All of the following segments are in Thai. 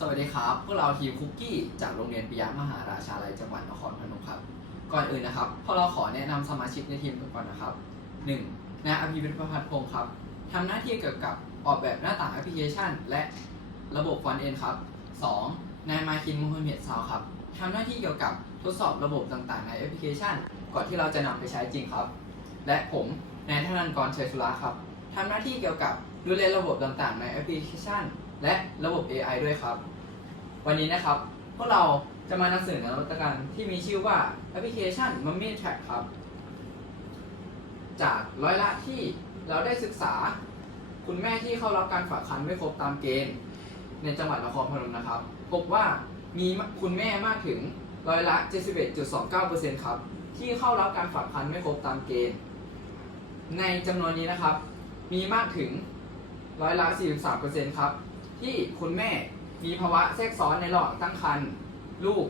สวัสดีครับ พวกเราทีมคุกกี้จากโรงเรียนปิยมหาราชาลัยจังหวัดนครพนมครับ ก่อนอื่นนะครับพวกเราขอแนะนำสมาชิกในทีมกันก่อนนะครับ 1. นายอภิวิทย์ประพัฒน์พงศ์ครับทำหน้าที่เกี่ยวกับออกแบบหน้าต่างแอปพลิเคชัน และระบบฟอนต์เอ็นครับ 2. นายมาคินมูฮัมเหม็ดซาวครับทำหน้าที่เกี่ยวกับทดสอบระบบต่างๆ ในแอปพลิเคชัน ก่อนที่เราจะนำไปใช้จริงครับ และผมนายธนันกรเชยสุระครับทำหน้าที่เกี่ยวกับ ดูแลระบบต่างๆ ในแอปพลิเคชัน และระบบ AI ด้วยครับ วันนี้นะครับ พวกเราจะมานำเสนอนวัตกรรมที่มีชื่อว่าแอปพลิเคชัน Mummy Track ครับ จากร้อยละที่เราได้ศึกษา คุณแม่ที่เข้ารับการฝากคันไม่ครบตามเกณฑ์ ในจังหวัดนครพนมนะครับ พบว่ามีคุณแม่มากถึงร้อยละ 71.29%ครับ ที่เข้ารับการฝากคันไม่ครบตามเกณฑ์ ในจำนวนนี้นะครับ มีมากถึง ร้อยละ 43%ครับ ที่คุณแม่มีภาวะแทรกซ้อนในระหว่างตั้งครรภ์ลูก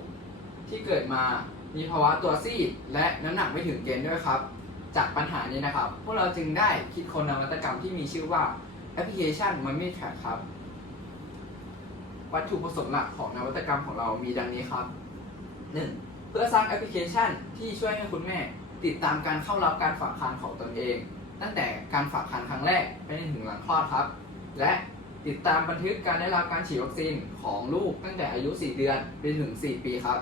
ที่เกิดมามีภาวะตัวซีดและน้ำหนักไม่ถึงเกณฑ์ด้วยครับ จากปัญหานี้นะครับ พวกเราจึงได้คิดค้นนวัตกรรมที่มีชื่อว่าแอปพลิเคชัน Mummy Track ครับ วัตถุประสงค์หลักของนวัตกรรมของเรามีดังนี้ครับ 1. เพื่อสร้างแอปพลิเคชันที่ช่วยให้คุณแม่ติดตามการเข้ารับการฝากคันของตนเอง ตั้งแต่การฝากคันครั้งแรกไปจนถึงหลังคลอดครับ และติดตามบันทึกการได้รับการฉีดวัคซีนของลูกตั้งแต่อายุ 4 เดือนไปถึง 4 ปีครับ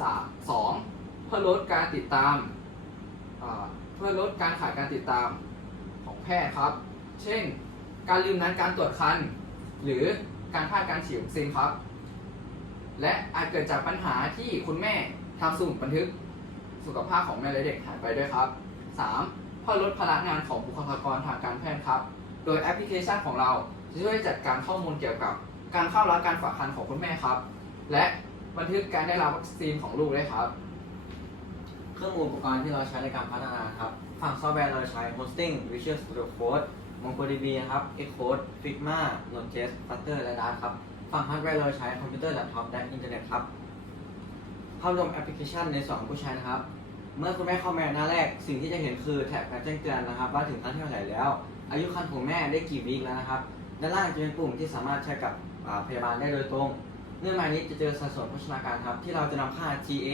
3. 2. เพื่อลดการติดตามเพื่อลดการขาดการติดตามของแพทย์ครับ เช่น การลืมนัดการตรวจคันหรือการพลาดการฉีดวัคซีนครับ และอาจเกิดจากปัญหาที่คุณแม่ทำสมุดบันทึกสุขภาพของแม่และเด็กหายไปด้วยครับ 3. เพื่อลดภาระงานของบุคลากรทางการแพทย์ครับ โดยแอปพลิเคชันของเราจะช่วยจัดการข้อมูลเกี่ยวกับการเข้ารับการฝากคันของคุณแม่ครับ และบันทึกการได้รับวัคซีนของลูกด้วยครับ เครื่องมืออุปกรณ์ที่เราใช้ในการพัฒนาครับ ฝั่งซอฟต์แวร์เราใช้ Hosting Visual Studio Code MongoDB นะครับ Xcode Figma Node.js Flutter และ Dart ครับ ฝั่งฮาร์ดแวร์เราใช้คอมพิวเตอร์แล็ปท็อปและอินเทอร์เน็ตครับภาพรวมแอปพลิเคชันในส่วนของผู้ใช้นะครับ เมื่อคุณแม่เข้ามาหน้าแรก สิ่งที่จะเห็นคือแท็บการแจ้งเตือนนะครับ ว่าถึงขั้นที่เท่าไหร่แล้ว อายุคันของแม่ได้กี่วีคแล้วนะครับ ด้านล่างจะเป็นปุ่มที่สามารถใช้กับอ่าพยาบาลได้โดยตรง เนื่องมานี้จะเจอสัดส่วนโภชนาการครับ ที่เราจะนำค่า TA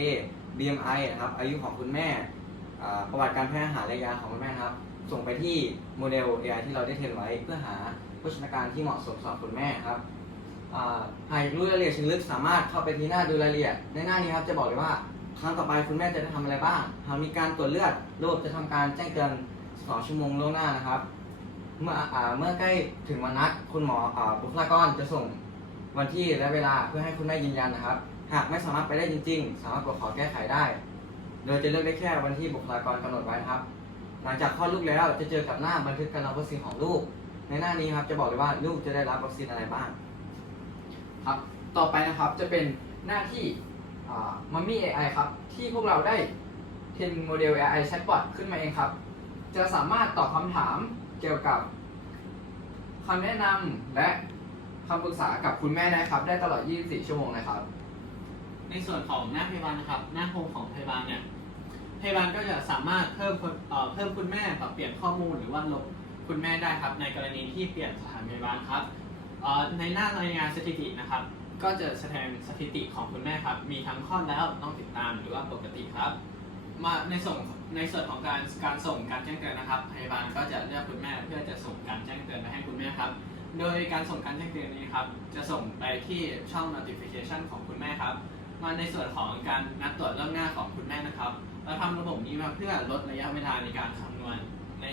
BMI นะครับ อายุของคุณแม่ ประวัติการแพ้อาหารและยาของคุณแม่ครับ ส่งไปที่โมเดล AI ที่เราได้เทรนไว้เพื่อหาโภชนาการที่เหมาะสมสำหรับคุณแม่ครับอ่าหากรู้รายละเอียดเชิงลึกสามารถเข้าไปที่หน้าดูรายละเอียดในหน้านี้ครับจะบอกเลยว่า ครั้งต่อไปคุณแม่จะได้ทำอะไรบ้าง หากมีการตรวจเลือดระบบจะทำการแจ้งเตือน2ชั่วโมงล่วงหน้านะครับ เมื่ออาเมื่อใกล้ถึงวันนัดคุณหมออาบุคลากรจะส่งวันที่และเวลาเพื่อให้คุณแม่ยืนยันนะครับ หากไม่สามารถไปได้จริง ๆ สามารถกดขอแก้ไขได้ โดยจะเลือกได้แค่วันที่บุคลากรกำหนดไว้นะครับ หลังจากคลอดลูกแล้วจะเจอกับหน้าบันทึกการรับวัคซีนของลูก ในหน้านี้ครับจะบอกเลยว่าลูกจะได้รับวัคซีนอะไรบ้าง ครับ ต่อไปนะครับจะเป็นหน้าที่ มัมมี่ AI ครับ ที่พวกเราได้เทรนโมเดล AI Chatbot ขึ้นมาเองครับ จะสามารถตอบคำถามเกี่ยวกับคำแนะนำและคำปรึกษากับคุณแม่ได้ครับ ได้ตลอด 24 ชั่วโมงนะครับ ในส่วนของหน้าพยาบาลนะครับ หน้าโฮมของพยาบาลเนี่ยพยาบาลก็จะสามารถเพิ่มคนเอ่อเพิ่มคุณแม่ปรับเปลี่ยนข้อมูลหรือว่าลบคุณแม่ได้ครับ ในกรณีที่เปลี่ยนสถานพยาบาลครับเอ่อในหน้ารายงานสถิตินะครับ ก็จะแสดงสถิติของคุณแม่ครับ มีทั้งคลอดแล้วต้องติดตามหรือว่าปกติครับ มาในส่วนในส่วนของการการส่งการแจ้งเตือนนะครับ พยาบาลก็จะเลือกคุณแม่เพื่อจะส่งการแจ้งเตือนไปให้คุณแม่ครับ โดยการส่งการแจ้งเตือนนี้ครับ จะส่งไปที่ช่อง notification ของคุณแม่ครับ มาในส่วนของการนัดตรวจเรื่องหน้าของคุณแม่นะครับ เราทำระบบนี้มาเพื่อลดระยะเวลาในการคำนวณใน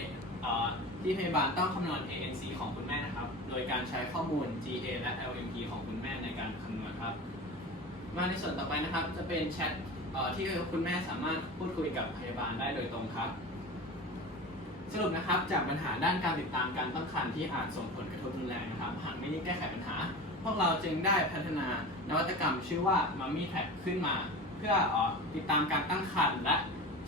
ที่พยาบาลต้องคำนวณ ANC ของคุณแม่นะครับ โดยการใช้ข้อมูล GA และ LMP ของคุณแม่น การคำนวณครับ มาในส่วนต่อไปนะครับ จะเป็นแชทที่คุณแม่สามารถพูดคุยกับพยาบาลได้โดยตรงครับ สรุปนะครับจากปัญหาด้านการติดตามการตั้งครรภ์ที่อาจส่งผลกระทบรุนแรงนะครับหากไม่รีบแก้ไขปัญหา พวกเราจึงได้พัฒนานวัตกรรมชื่อว่า Mummy Track ขึ้นมา เพื่ออติดตามการตั้งครรภ์และ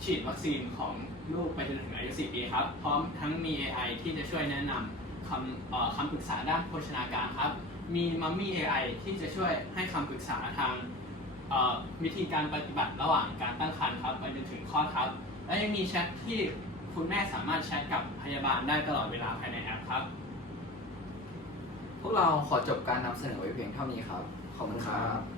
ฉีดวัคซีนของลูกไปจนถึงอายุ 4 ปีครับ พร้อมทั้งมี AI ที่จะช่วยแนะนำคำคำปรึกษาด้านโภชนาการครับ มีมัมมี่ AI ที่จะช่วยให้คำปรึกษาทางวิธีการปฏิบัติระหว่างการตั้งครรภ์ครับไปจนถึงคลอดครับ และยังมีแชทที่คุณแม่สามารถแชทกับพยาบาลได้ตลอดเวลาภายในแอปครับ พวกเราขอจบการนำเสนอไว้เพียงเท่านี้ครับ ขอบคุณครับ